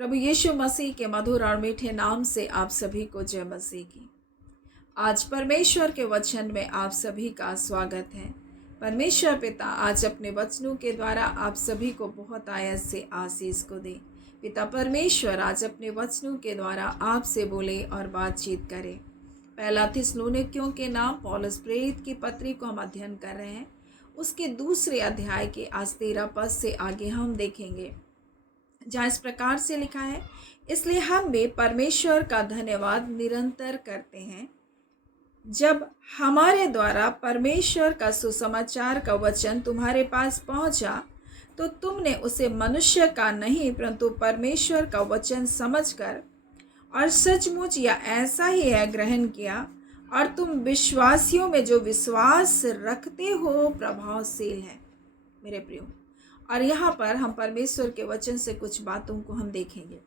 प्रभु यीशु मसीह के मधुर और मीठे नाम से आप सभी को जय मसीह की। आज परमेश्वर के वचन में आप सभी का स्वागत है। परमेश्वर पिता आज अपने वचनों के द्वारा आप सभी को बहुत आयत से आशीष को दे। पिता परमेश्वर आज अपने वचनों के द्वारा आपसे बोले और बातचीत करे। पहला थिस्सलुनीकियों के नाम पौलुस प्रेरित की पत्री को हम अध्ययन कर रहे हैं। उसके दूसरे अध्याय के आज 13 पद से आगे हम देखेंगे, जहाँ इस प्रकार से लिखा है, इसलिए हम भी परमेश्वर का धन्यवाद निरंतर करते हैं जब हमारे द्वारा परमेश्वर का सुसमाचार का वचन तुम्हारे पास पहुंचा, तो तुमने उसे मनुष्य का नहीं परंतु परमेश्वर का वचन समझकर और सचमुच या ऐसा ही है ग्रहण किया, और तुम विश्वासियों में जो विश्वास रखते हो प्रभावशील है। मेरे प्रियो, और यहाँ पर हम परमेश्वर के वचन से कुछ बातों को हम देखेंगे।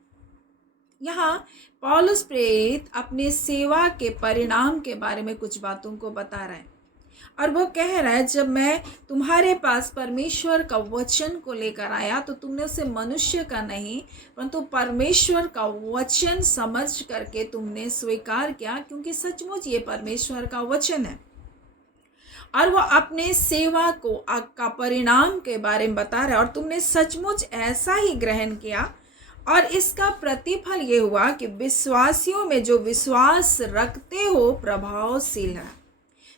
यहाँ पौलुस प्रेरित अपने सेवा के परिणाम के बारे में कुछ बातों को बता रहा है, और वो कह रहा है, जब मैं तुम्हारे पास परमेश्वर का वचन को लेकर आया तो तुमने उसे मनुष्य का नहीं परंतु परमेश्वर का वचन समझ करके तुमने स्वीकार किया, क्योंकि सचमुच ये परमेश्वर का वचन है। और वो अपने सेवा को का परिणाम के बारे में बता रहा है, और तुमने सचमुच ऐसा ही ग्रहण किया, और इसका प्रतिफल ये हुआ कि विश्वासियों में जो विश्वास रखते हो प्रभावशील है।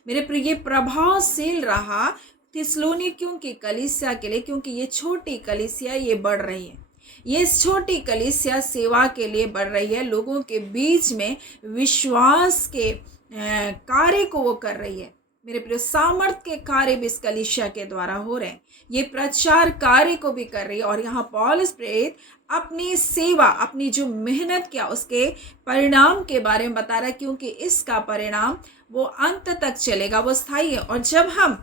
मेरे प्रिय, प्रभावशील रहा थिस्सलुनीकियों की कलीसिया के लिए, क्योंकि ये छोटी कलीसिया ये बढ़ रही है। ये छोटी कलीसिया सेवा के लिए बढ़ रही है, लोगों के बीच में विश्वास के कार्य को वो कर रही है। मेरे प्रिय, सामर्थ के कार्य भी इस कलीसिया के द्वारा हो रहे हैं। ये प्रचार कार्य को भी कर रही है, और यहाँ पौलुस प्रेरित अपनी सेवा, अपनी जो मेहनत किया उसके परिणाम के बारे में बता रहा है, क्योंकि इसका परिणाम वो अंत तक चलेगा, वो स्थायी है। और जब हम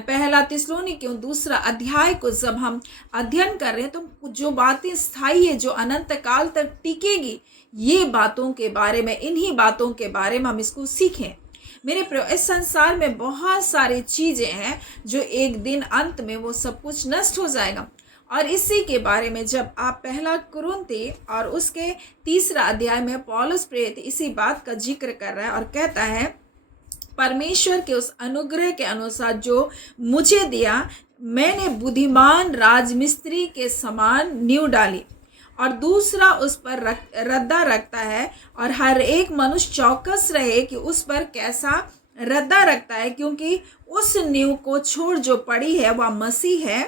पहला थिस्सलुनीकियों दूसरा अध्याय को जब हम अध्ययन कर रहे हैं, तो जो बातें स्थायी है, जो अनंत काल तक टिकेगी, ये बातों के बारे में, इन्हीं बातों के बारे में हम इसको सीखें। मेरे प्रियो, इस संसार में बहुत सारी चीज़ें हैं जो एक दिन अंत में वो सब कुछ नष्ट हो जाएगा, और इसी के बारे में जब आप पहला कुरिन्थी और उसके तीसरा अध्याय में पौलुस प्रेरित इसी बात का जिक्र कर रहा है, और कहता है, परमेश्वर के उस अनुग्रह के अनुसार जो मुझे दिया, मैंने बुद्धिमान राजमिस्त्री के समान नींव डाली, और दूसरा उस पर रद्दा रखता है, और हर एक मनुष्य चौकस रहे कि उस पर कैसा रद्दा रखता है, क्योंकि उस नींव को छोड़ जो पड़ी है वह मसीह है।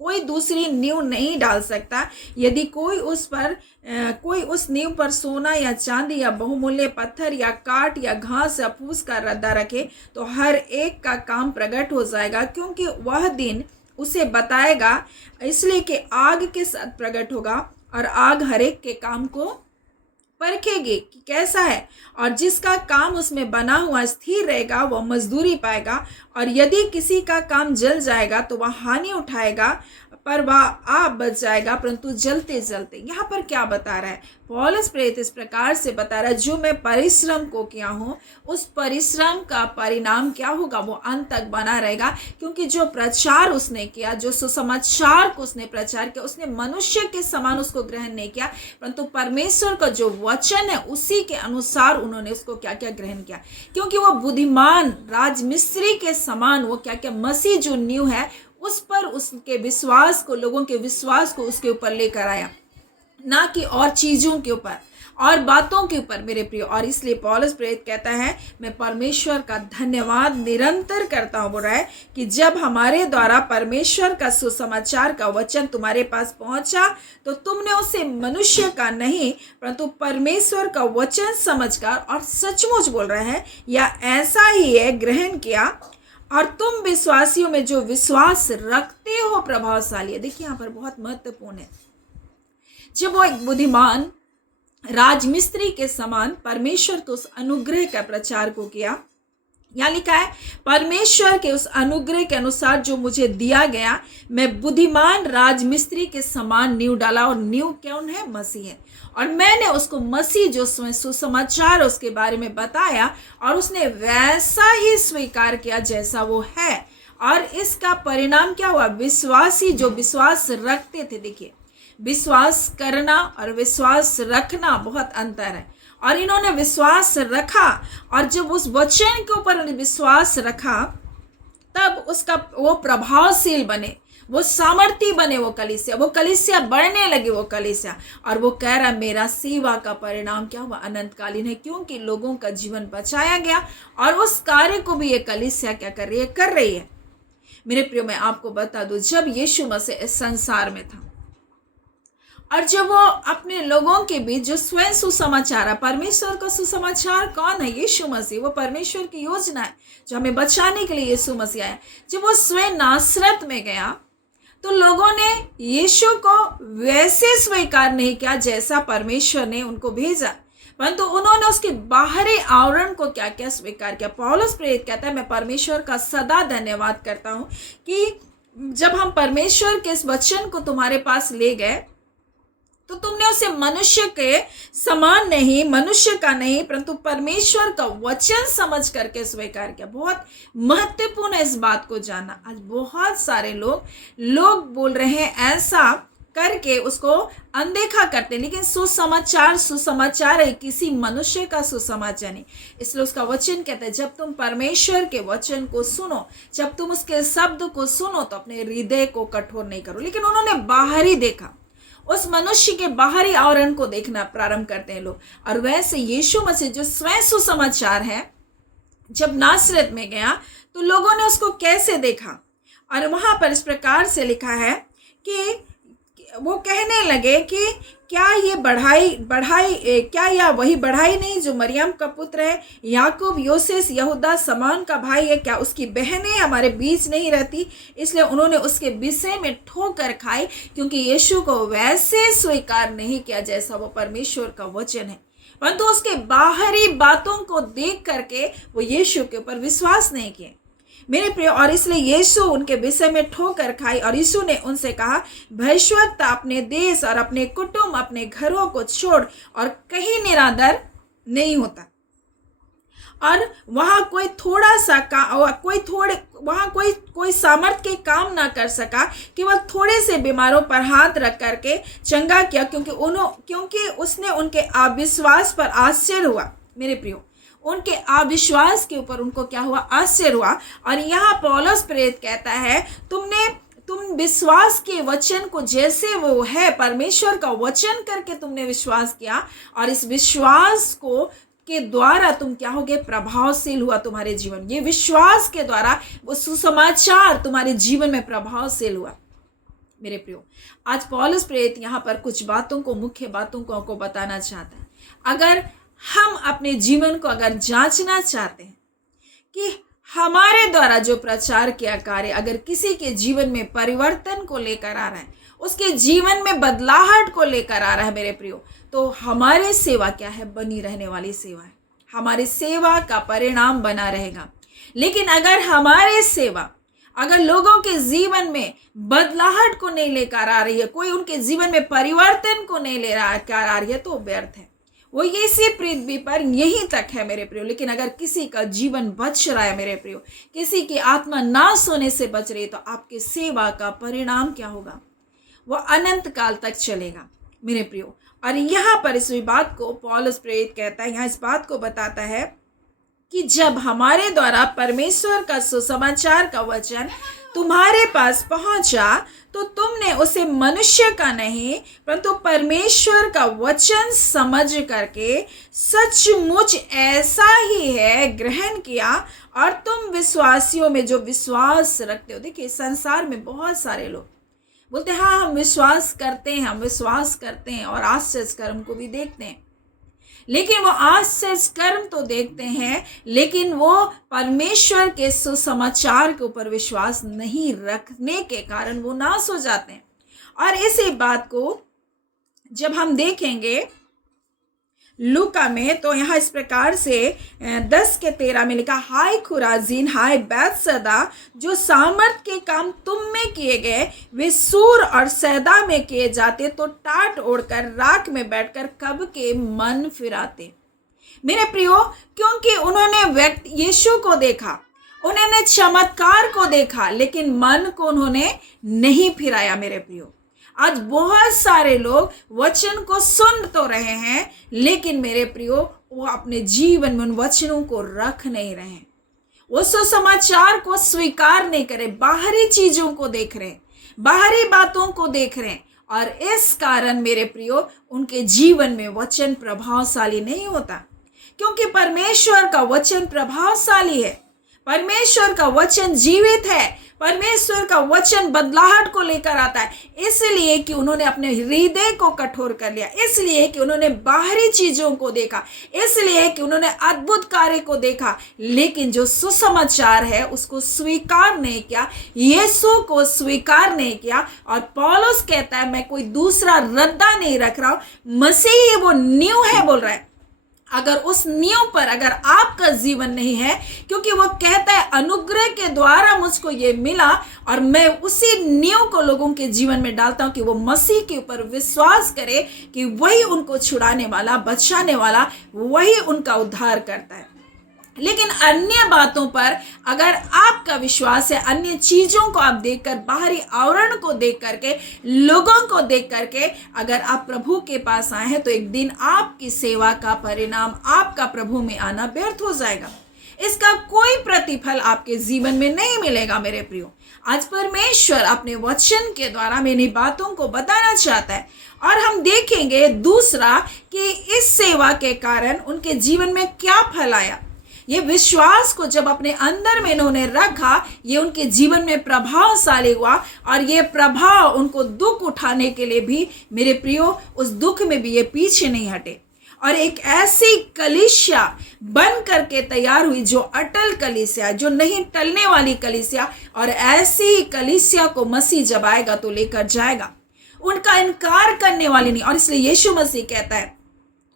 कोई दूसरी नींव नहीं डाल सकता। यदि कोई उस नींव पर सोना या चांदी या बहुमूल्य पत्थर या काट या घास या फूस का रद्दा रखे, तो हर एक का काम प्रकट हो जाएगा, क्योंकि वह दिन उसे बताएगा, इसलिए कि आग के साथ प्रकट होगा, और आग हर एक के काम को परखेगी कि कैसा है, और जिसका काम उसमें बना हुआ स्थिर रहेगा वह मजदूरी पाएगा, और यदि किसी का काम जल जाएगा तो वह हानि उठाएगा, पर वह आप बच जाएगा परंतु जलते जलते। यहाँ पर क्या बता रहा है पौलुस प्रेरित? इस प्रकार से बता रहा है, जो मैं परिश्रम को किया हूँ उस परिश्रम का परिणाम क्या होगा, वो अंत तक बना रहेगा, क्योंकि जो प्रचार उसने किया, जो सुसमाचार को उसने प्रचार किया, उसने मनुष्य के समान उसको ग्रहण नहीं किया, परंतु परमेश्वर का जो वचन है उसी के अनुसार उन्होंने उसको क्या क्या ग्रहण किया, क्योंकि वो बुद्धिमान राजमिस्त्री के समान वो क्या क्या मसीह जो नींव है उस पर उसके विश्वास को, लोगों के विश्वास को उसके ऊपर लेकर आया, ना कि और चीज़ों के ऊपर और बातों के ऊपर। मेरे प्रिय, और इसलिए पौलुस प्रेरित कहता है, मैं परमेश्वर का धन्यवाद निरंतर करता हूँ। बोल रहा है कि जब हमारे द्वारा परमेश्वर का सुसमाचार का वचन तुम्हारे पास पहुंचा, तो तुमने उसे मनुष्य का नहीं परंतु परमेश्वर का वचन समझकर, और सचमुच बोल रहा है, या ऐसा ही है ग्रहण किया, और तुम विश्वासियों में जो विश्वास रखते हो प्रभावशाली है। देखिए यहाँ पर बहुत महत्वपूर्ण है, जब वो एक बुद्धिमान राजमिस्त्री के समान परमेश्वर के उस अनुग्रह का प्रचार को किया, यहाँ लिखा है, परमेश्वर के उस अनुग्रह के अनुसार जो मुझे दिया गया, मैं बुद्धिमान राजमिस्त्री के समान नींव डाला, और नींव कौन है? मसीह है। और मैंने उसको मसीह जो सुसमाचार उसके बारे में बताया, और उसने वैसा ही स्वीकार किया जैसा वो है, और इसका परिणाम क्या हुआ? विश्वासी जो विश्वास रखते थे, देखिए विश्वास करना और विश्वास रखना बहुत अंतर है। और इन्होंने विश्वास रखा, और जब उस वचन के ऊपर विश्वास रखा तब उसका वो प्रभावशील बने, वो सामर्थी बने, वो कलीसिया बढ़ने लगी, वो कलीसिया। और वो कह रहा मेरा सेवा का परिणाम क्या हुआ, अनंतकालीन है, क्योंकि लोगों का जीवन बचाया गया और उस कार्य को भी ये कलीसिया क्या कर रही है। मेरे प्रियो, मैं आपको बता दूं, जब यीशु मसीह इस संसार में था और जब वो अपने लोगों के बीच जो स्वयं सुसमाचार है, परमेश्वर का सुसमाचार कौन है, यीशु मसीह, वो परमेश्वर की योजना है जो हमें बचाने के लिए यीशु मसीह आया। जब वो स्वयं नासरत में गया तो लोगों ने यीशु को वैसे स्वीकार नहीं किया जैसा परमेश्वर ने उनको भेजा, परंतु उन्होंने उसके बाहरी आवरण को क्या क्या स्वीकार किया। पौलुस प्रेरित कहता है मैं परमेश्वर का सदा धन्यवाद करता हूं कि जब हम परमेश्वर के इस वचन को तुम्हारे पास ले गए तो तुमने उसे मनुष्य के समान नहीं, मनुष्य का नहीं, परंतु परमेश्वर का वचन समझ करके स्वीकार किया। बहुत महत्वपूर्ण है इस बात को जानना। आज बहुत सारे लोग बोल रहे हैं, ऐसा करके उसको अनदेखा करते हैं, लेकिन सुसमाचार है, किसी मनुष्य का सुसमाचार नहीं। इसलिए उसका वचन कहता है जब तुम परमेश्वर के वचन को सुनो, जब तुम उसके शब्द को सुनो तो अपने हृदय को कठोर नहीं करो। लेकिन उन्होंने बाहरी देखा, उस मनुष्य के बाहरी आवरण को देखना प्रारंभ करते हैं लोग। और वैसे यीशु मसीह जो स्वयं सुसमाचार है, जब नासरत में गया तो लोगों ने उसको कैसे देखा, और वहां पर इस प्रकार से लिखा है कि वो कहने लगे कि क्या ये बढ़ाई क्या यह वही बढ़ाई नहीं जो मरियम का पुत्र है, याकूब, योसेस, यहूदा, शमौन का भाई है, क्या उसकी बहनें हमारे बीच नहीं रहती। इसलिए उन्होंने उसके विषय में ठोकर खाई, क्योंकि यीशु को वैसे स्वीकार नहीं किया जैसा वो परमेश्वर का वचन है, परंतु उसके बाहरी बातों को देख करके वो यीशु के ऊपर विश्वास नहीं किए मेरे प्रिय। और इसलिए यीशु उनके विषय में ठोकर खाई, और यीशु ने उनसे कहा भविष्यवक्ता अपने देश और अपने कुटुंब, अपने घरों को छोड़ और कहीं निरादर नहीं होता। और वहां कोई सामर्थ के काम ना कर सका, केवल थोड़े से बीमारों पर हाथ रख करके चंगा किया, क्योंकि उसने उनके अविश्वास पर आश्चर्य हुआ। मेरे प्रियो, उनके अविश्वास के ऊपर उनको क्या हुआ, आश्चर्य हुआ। और यहाँ पौलुस प्रेरित कहता है तुम विश्वास के वचन को जैसे वो है, परमेश्वर का वचन करके तुमने विश्वास किया, और इस विश्वास को के द्वारा तुम क्या होगे, प्रभावशील हुआ तुम्हारे जीवन। ये विश्वास के द्वारा वो सुसमाचार तुम्हारे जीवन में प्रभावशील हुआ। मेरे प्रियो, आज पौलुस प्रेरित यहाँ पर कुछ मुख्य बातों को बताना चाहता है। अगर हम अपने जीवन को अगर जांचना चाहते हैं कि हमारे द्वारा जो प्रचार किया कार्य अगर किसी के जीवन में परिवर्तन को लेकर आ रहा है, उसके जीवन में बदलाहट को लेकर आ रहा है मेरे प्रियो, तो हमारी सेवा क्या है, बनी रहने वाली सेवा है। हमारी सेवा का परिणाम बना रहेगा। लेकिन अगर हमारी सेवा अगर लोगों के जीवन में बदलाहट को नहीं लेकर आ रही है, कोई उनके जीवन में परिवर्तन को नहीं लेकर आ रही है, तो व्यर्थ है। वो इसी पृथ्वी पर यहीं तक है मेरे प्रियो। लेकिन अगर किसी का जीवन बच रहा है मेरे प्रियो, किसी की आत्मा नाश होने से बच रही है, तो आपकी सेवा का परिणाम क्या होगा, वो अनंत काल तक चलेगा मेरे प्रियो। और यहाँ पर इस बात को पौलुस प्रेरित कहता है, यहाँ इस बात को बताता है कि जब हमारे द्वारा परमेश्वर का सुसमाचार का वचन तुम्हारे पास पहुंचा तो तुमने उसे मनुष्य का नहीं परंतु परमेश्वर का वचन समझ करके सचमुच ऐसा ही है ग्रहण किया, और तुम विश्वासियों में जो विश्वास रखते हो। देखिए, संसार में बहुत सारे लोग बोलते हैं हाँ हम विश्वास करते हैं और आश्चर्य कर्म को भी देखते हैं, लेकिन वो आश्चर्य कर्म तो देखते हैं, लेकिन वो परमेश्वर के सुसमाचार के ऊपर विश्वास नहीं रखने के कारण वो नाश हो जाते हैं। और इसी बात को जब हम देखेंगे लूका में, तो यहाँ इस प्रकार से 10:13 में लिखा, हाय खुराजीन, हाय बैतसैदा, जो सामर्थ के काम तुम में किए गए वे सूर और सैदा में किए जाते तो टाट ओढ़कर राख में बैठकर कब के मन फिराते। मेरे प्रियो, क्योंकि उन्होंने यीशु को देखा, उन्होंने चमत्कार को देखा, लेकिन मन को उन्होंने नहीं फिराया मेरे प्रियो। आज बहुत सारे लोग वचन को सुन तो रहे हैं, लेकिन मेरे प्रियो वो अपने जीवन में उन वचनों को रख नहीं रहे हैं। वो सुसमाचार को स्वीकार नहीं करे, बाहरी चीजों को देख रहे हैं, बाहरी बातों को देख रहे हैं, और इस कारण मेरे प्रियो उनके जीवन में वचन प्रभावशाली नहीं होता। क्योंकि परमेश्वर का वचन प्रभावशाली है, परमेश्वर का वचन जीवित है, परमेश्वर का वचन बदलाहट को लेकर आता है। इसलिए कि उन्होंने अपने हृदय को कठोर कर लिया, इसलिए कि उन्होंने बाहरी चीजों को देखा, इसलिए कि उन्होंने अद्भुत कार्य को देखा, लेकिन जो सुसमाचार है उसको स्वीकार नहीं किया, यीशु को स्वीकार नहीं किया। और पौलुस कहता है मैं कोई दूसरा रद्दा नहीं रख रहा हूं, मसीह ही वो न्यू है बोल रहा है। अगर उस नियम पर अगर आपका जीवन नहीं है, क्योंकि वो कहता है अनुग्रह के द्वारा मुझको ये मिला और मैं उसी नियम को लोगों के जीवन में डालता हूं कि वो मसीह के ऊपर विश्वास करे कि वही उनको छुड़ाने वाला, बचाने वाला, वही उनका उद्धार करता है। लेकिन अन्य बातों पर अगर आपका विश्वास है, अन्य चीजों को आप देखकर, बाहरी आवरण को देख करके, लोगों को देख करके अगर आप प्रभु के पास आए हैं, तो एक दिन आपकी सेवा का परिणाम, आपका प्रभु में आना व्यर्थ हो जाएगा। इसका कोई प्रतिफल आपके जीवन में नहीं मिलेगा मेरे प्रियो। आज परमेश्वर अपने वचन के द्वारा मेरी बातों को बताना चाहता है, और हम देखेंगे दूसरा कि इस सेवा के कारण उनके जीवन में क्या फल आया। ये विश्वास को जब अपने अंदर में इन्होंने रखा, ये उनके जीवन में प्रभावशाली हुआ, और ये प्रभाव उनको दुख उठाने के लिए भी मेरे प्रियो, उस दुख में भी ये पीछे नहीं हटे, और एक ऐसी कलीसिया बन करके तैयार हुई जो अटल कलीसिया, जो नहीं टलने वाली कलीसिया। और ऐसी कलीसिया को मसीह जब आएगा तो लेकर जाएगा, उनका इनकार करने वाली नहीं। और इसलिए यीशु मसीह कहता है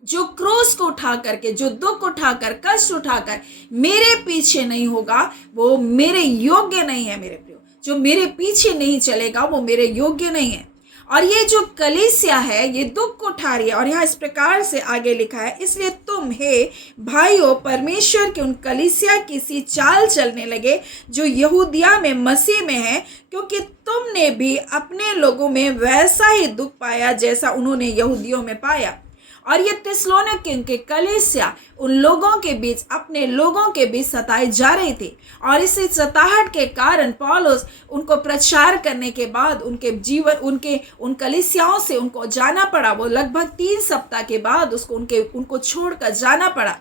जो क्रूस को उठा करके, जो दुख उठाकर, कष्ट उठाकर मेरे पीछे नहीं होगा, वो मेरे योग्य नहीं है मेरे प्रियो। जो मेरे पीछे नहीं चलेगा वो मेरे योग्य नहीं है। और ये जो कलीसिया है ये दुख को उठा रही है, और यहाँ इस प्रकार से आगे लिखा है, इसलिए तुम हे भाइयों परमेश्वर की उन कलीसिया की सी चाल चलने लगे जो यहूदिया में मसीह में है, क्योंकि तुमने भी अपने लोगों में वैसा ही दुख पाया जैसा उन्होंने यहूदियों में पाया। और ये थिस्सलुनीके के कलीसिया उन लोगों के बीच, अपने लोगों के बीच सताई जा रही थी, और इसी सताहट के कारण पौलुस उनको प्रचार करने के बाद उनके जीवन, उन कलीसियाओं से उनको जाना पड़ा। वो लगभग 3 सप्ताह के बाद उनको छोड़कर जाना पड़ा।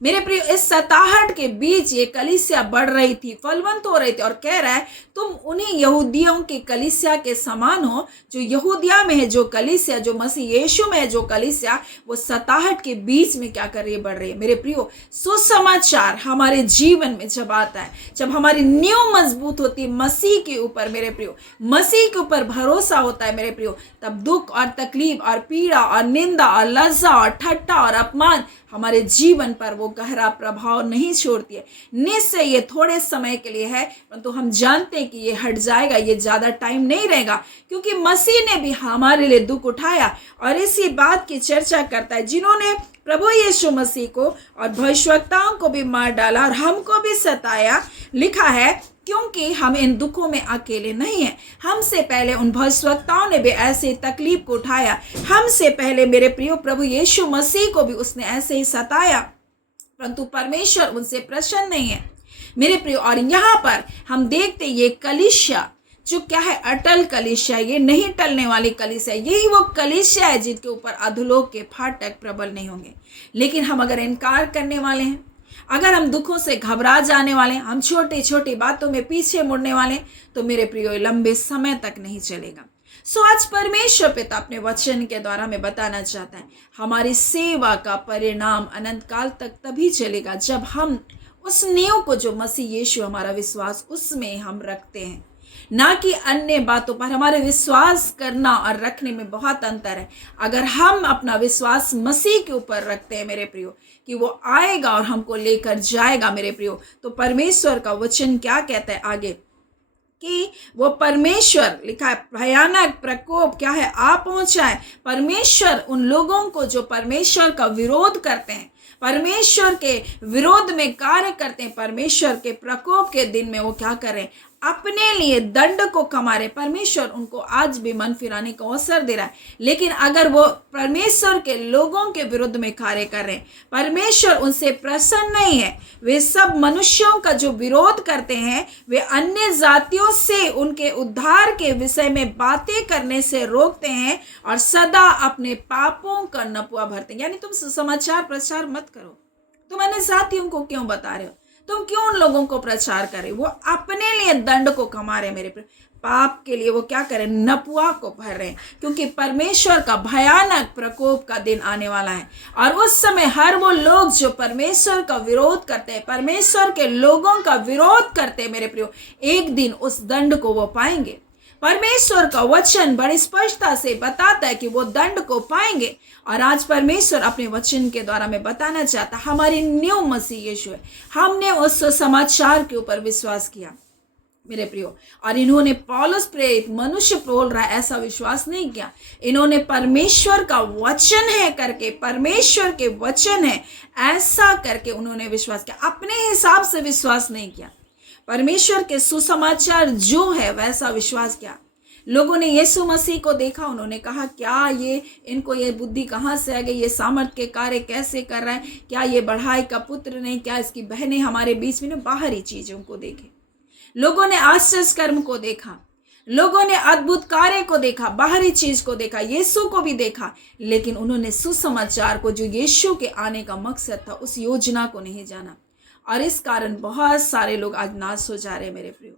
मेरे प्रिय, इस सताहट के बीच ये कलीसिया बढ़ रही थी, फलवंत हो रही थी, और कह रहा है तुम उन्हीं यहूदियों की कलीसिया के समान हो। जो यहूदिया में है जो कलीसिया, जो मसीह यीशु में है जो कलीसिया, वो सताहट के बीच में क्या कर रही है, बढ़ रही है। मेरे प्रियो, सुसमाचार हमारे जीवन में जब आता है, जब हमारी नींव मजबूत होती है मसीह के ऊपर, मेरे प्रियो, मसीह के ऊपर भरोसा होता है मेरे प्रियो, तब दुख और तकलीफ और पीड़ा और निंदा और लज्जा और ठट्टा और अपमान हमारे जीवन पर वो गहरा प्रभाव नहीं छोड़ती है। निश्चय ये थोड़े समय के लिए है, परंतु हम जानते हैं कि ये हट जाएगा, ये ज़्यादा टाइम नहीं रहेगा, क्योंकि मसीह ने भी हमारे लिए दुख उठाया। और इसी बात की चर्चा करता है, जिन्होंने प्रभु यीशु मसीह को और भविष्यवक्ताओं को भी मार डाला और हमको भी सताया। लिखा है क्योंकि हम इन दुखों में अकेले नहीं हैं, हमसे पहले उन भविष्यवक्ताओं ने भी ऐसे तकलीफ को उठाया, हमसे पहले मेरे प्रिय प्रभु यीशु मसीह को भी उसने ऐसे ही सताया, परंतु परमेश्वर उनसे प्रसन्न नहीं है मेरे प्रिय। और यहाँ पर हम देखते ये कलीसिया जो क्या है, अटल कलीसिया, ये नहीं टलने वाली कलीसिया, यही वो कलीसिया है जिनके ऊपर अधोलोक के फाटक प्रबल नहीं होंगे। लेकिन हम अगर इनकार करने वाले हैं, अगर हम दुखों से घबरा जाने वाले हैं, हम छोटी छोटी बातों में पीछे मुड़ने वाले हैं, तो मेरे प्रियो लंबे समय तक नहीं चलेगा। सो आज परमेश्वर पिता अपने वचन के द्वारा में बताना चाहता है, हमारी सेवा का परिणाम अनंत काल तक तभी चलेगा जब हम उस नींव को, जो मसीह यीशु हमारा विश्वास, उसमें हम रखते हैं, ना कि अन्य बातों पर। हमारे विश्वास करना और रखने में बहुत अंतर है। अगर हम अपना विश्वास मसीह के ऊपर रखते हैं मेरे प्रियो, कि वो आएगा और हमको लेकर जाएगा मेरे प्रियो, तो परमेश्वर का वचन क्या कहता है आगे, कि वो परमेश्वर, लिखा है भयानक प्रकोप क्या है आ पहुंचा है। परमेश्वर उन लोगों को जो परमेश्वर का विरोध करते हैं, परमेश्वर के विरोध में कार्य करते हैं, परमेश्वर के प्रकोप के दिन में वो क्या करें, अपने लिए दंड को कमा रहे, परमेश्वर उनको आज भी मन फिराने का अवसर दे रहा है। लेकिन अगर वो परमेश्वर के लोगों के विरुद्ध में कार्य कर रहे हैं, परमेश्वर उनसे प्रसन्न नहीं है। वे सब मनुष्यों का जो विरोध करते हैं, वे अन्य जातियों से उनके उद्धार के विषय में बातें करने से रोकते हैं और सदा अपने पापों का नपुआ भरते हैं। यानी तुम सुसमाचार प्रचार मत करो। तुम अन्य जातियों को क्यों बता रहे हो? तुम क्यों उन लोगों को प्रचार करे? वो अपने लिए दंड को कमा रहे, मेरे पाप के लिए वो क्या करें? नपुआ को भर रहे हैं, क्योंकि परमेश्वर का भयानक प्रकोप का दिन आने वाला है। और उस समय हर वो लोग जो परमेश्वर का विरोध करते हैं, परमेश्वर के लोगों का विरोध करते हैं, मेरे प्रियो, एक दिन उस दंड को वो पाएंगे। परमेश्वर का वचन बड़ी स्पष्टता से बताता है कि वो दंड को पाएंगे। और आज परमेश्वर अपने वचन के द्वारा में बताना चाहता, हमारी न्यू मसीह यीशु है। हमने उस समाचार के ऊपर विश्वास किया, मेरे प्रियो। और इन्होंने पौलुस प्रेरित मनुष्य बोल रहा है ऐसा विश्वास नहीं किया। इन्होंने परमेश्वर का वचन है करके, परमेश्वर के वचन है ऐसा करके उन्होंने विश्वास किया, अपने हिसाब से विश्वास नहीं किया। परमेश्वर के सुसमाचार जो है वैसा विश्वास किया। लोगों ने यीशु मसीह को देखा, उन्होंने कहा क्या ये इनको ये बुद्धि कहाँ से आ गई? ये सामर्थ के कार्य कैसे कर रहा है? क्या ये बढ़ाई का पुत्र नहीं? क्या इसकी बहनें हमारे बीच में? बाहरी चीजों को देखे। लोगों ने आश्चर्य कर्म को देखा, लोगों ने अद्भुत कार्य को देखा, बाहरी चीज को देखा, यीशु को भी देखा, लेकिन उन्होंने सुसमाचार को, जो यीशु के आने का मकसद था, उस योजना को नहीं जाना। और इस कारण बहुत सारे लोग आज नाश हो जा रहे हैं, मेरे प्रियो।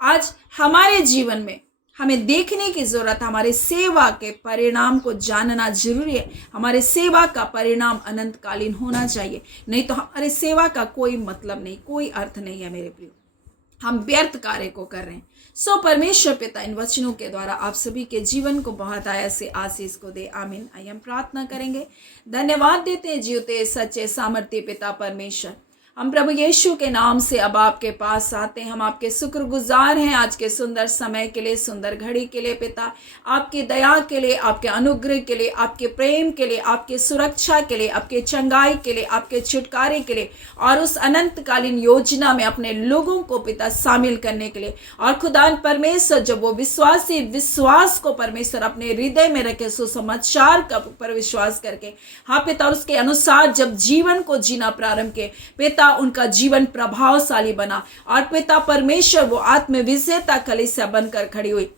आज हमारे जीवन में हमें देखने की जरूरत है। हमारे सेवा के परिणाम को जानना जरूरी है। हमारे सेवा का परिणाम अनंतकालीन होना चाहिए, नहीं तो हमारे सेवा का कोई मतलब नहीं, कोई अर्थ नहीं है, मेरे प्रियो। हम व्यर्थ कार्य को कर रहे हैं। सो परमेश्वर पिता इन वचनों के द्वारा आप सभी के जीवन को बहुत आया से आशीष को दे। आमीन। आइए हम प्रार्थना करेंगे। धन्यवाद देते हैं जीवते सच्चे सामर्थ्य पिता परमेश्वर, हम प्रभु यीशु के नाम से अब आपके पास आते हैं। हम आपके शुक्रगुजार हैं आज के सुंदर समय के लिए, सुंदर घड़ी के लिए पिता, आपकी दया के लिए, आपके अनुग्रह के लिए, आपके प्रेम के लिए, आपके सुरक्षा के लिए, आपके चंगाई के लिए, आपके छुटकारे के लिए, और उस अनंतकालीन योजना में अपने लोगों को पिता शामिल करने के लिए। और खुदान परमेश्वर, जब वो विश्वासी विश्वास को परमेश्वर अपने हृदय में रखे, सुसमाचार का पर विश्वास करके, हाँ पिता, और उसके अनुसार जब जीवन को जीना प्रारंभ किए पिता, उनका जीवन प्रभावशाली बना। और पिता परमेश्वर वो आत्मविजेता कलीसिया बनकर खड़ी हुई।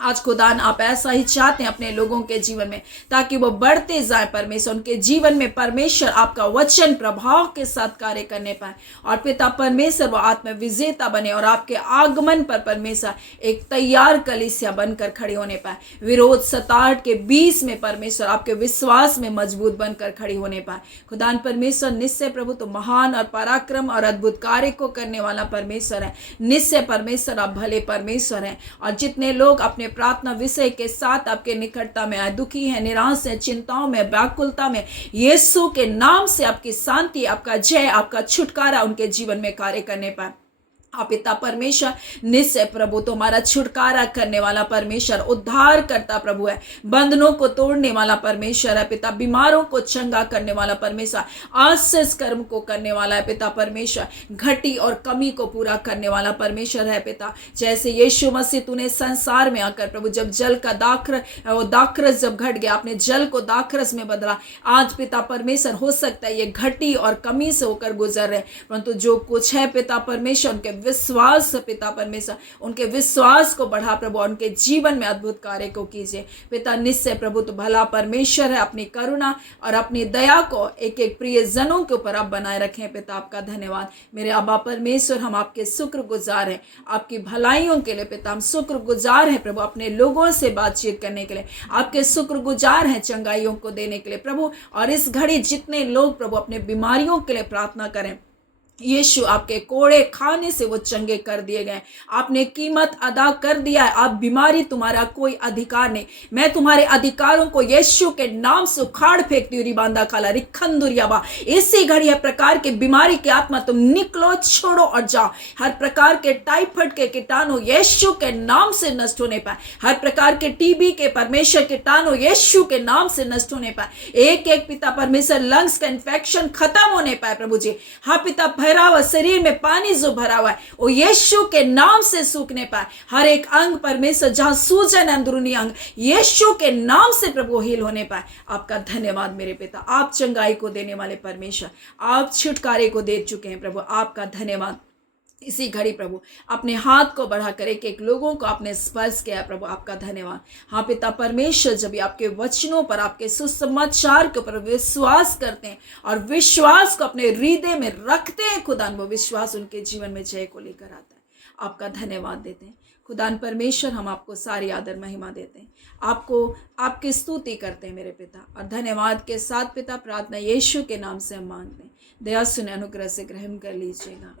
आज खुदान आप ऐसा ही चाहते हैं अपने लोगों के जीवन में, ताकि वो बढ़ते जाए परमेश्वर, उनके जीवन में परमेश्वर आपका वचन प्रभाव के साथ कार्य करने पाए। और पिता परमेश्वर वो आत्मविजेता बने और आपके आगमन पर परमेश्वर एक तैयार कलीसिया बनकर खड़े होने पाए। विरोध सताहट के बीच में परमेश्वर आपके विश्वास में मजबूत बनकर खड़ी होने पाए। खुदान परमेश्वर निश्चय प्रभु तो महान और पराक्रम और अद्भुत कार्य को करने वाला परमेश्वर है। निश्चय परमेश्वर आप भले परमेश्वर हैं। और जितने लोग अपने प्रार्थना विषय के साथ आपके निकटता में आए, दुखी है, निराश है, चिंताओं में, व्याकुलता में, यीशु के नाम से आपकी शांति, आपका जय, आपका छुटकारा उनके जीवन में कार्य करने पाए। आप पिता परमेश्वर निश्चय प्रभु तुम्हारा छुटकारा करने वाला परमेश्वर, उद्धार करता प्रभु है, बंधनों को तोड़ने वाला परमेश्वर है पिता, बीमारों को चंगा करने वाला परमेश्वर, आशीष कर्म को करने वाला है पिता परमेश्वर, घटी और कमी को पूरा करने वाला परमेश्वर है पिता। जैसे यीशु मसीह तूने संसार में आकर प्रभु जब जल का दाखरस जब घट गया, आपने जल को दाखरस में बदला। आज पिता परमेश्वर हो सकता है ये घटी और कमी से होकर गुजर रहे, परंतु जो कुछ है पिता परमेश्वर उनके विश्वास पिता परमेश्वर, उनके विश्वास को बढ़ा प्रभु, उनके जीवन में अद्भुत कार्य को कीजिए पिता। निश्चय प्रभु तो भला परमेश्वर है, अपनी करुणा और अपनी दया को एक एक प्रिय जनों के ऊपर आप बनाए रखें पिता। आपका धन्यवाद मेरे अब्बा परमेश्वर, हम आपके शुक्रगुजार हैं आपकी भलाइयों के लिए पिता। हम शुक्रगुजार हैं प्रभु अपने लोगों से बातचीत करने के लिए, आपके शुक्रगुजार हैं चंगाइयों को देने के लिए प्रभु। और इस घड़ी जितने लोग प्रभु अपने बीमारियों के लिए प्रार्थना करें, यीशु आपके कोड़े खाने से वो चंगे कर दिए गए, आपने कीमत अदा कर दिया है। आप बीमारी तुम्हारा कोई अधिकार नहीं, मैं तुम्हारे अधिकारों को यीशु के नाम से उखाड़ फेंकती हूँ। रिबांदा काला रिखंदुरियाबा, इसी घड़ी हर प्रकार के बीमारी की आत्मा तुम निकलो, छोड़ो और जाओ। हर प्रकार के टाइफाइड के कीटाणु यीशु के नाम से नष्ट होने पाए, हर प्रकार के टीबी के परमेश्वर कीटाणु यीशु के नाम से नष्ट होने पाए। एक एक पिता परमेश्वर लंग्स का इन्फेक्शन खत्म होने पाए प्रभु जी। हाँ पिता ठहरा हुआ शरीर में पानी जो भरा हुआ है वो यीशु के नाम से सूखने पाए। हर एक अंग परमेश्वर जहां सूजन अंदरूनी अंग यीशु के नाम से प्रभु हील होने पाए। आपका धन्यवाद मेरे पिता, आप चंगाई को देने वाले परमेश्वर, आप छुटकारे को दे चुके हैं प्रभु, आपका धन्यवाद। इसी घड़ी प्रभु अपने हाथ को बढ़ाकर एक एक लोगों को आपने स्पर्श किया प्रभु, आपका धन्यवाद। हाँ पिता परमेश्वर, जब भी आपके वचनों पर, आपके सुसमाचार के ऊपर विश्वास करते हैं और विश्वास को अपने हृदय में रखते हैं खुदान, वो विश्वास उनके जीवन में जय को लेकर आता है। आपका धन्यवाद देते हैं खुदान परमेश्वर, हम आपको सारी आदर महिमा देते हैं, आपको आपकी स्तुति करते हैं मेरे पिता। और धन्यवाद के साथ पिता प्रार्थना यीशु के नाम से हम मांगते हैं, दया सुने अनुग्रह से ग्रहण कर लीजिएगा।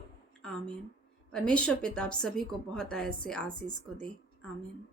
आमीन। परमेश्वर पिता आप सभी को बहुत ऐसे आशीष को दे। आमीन।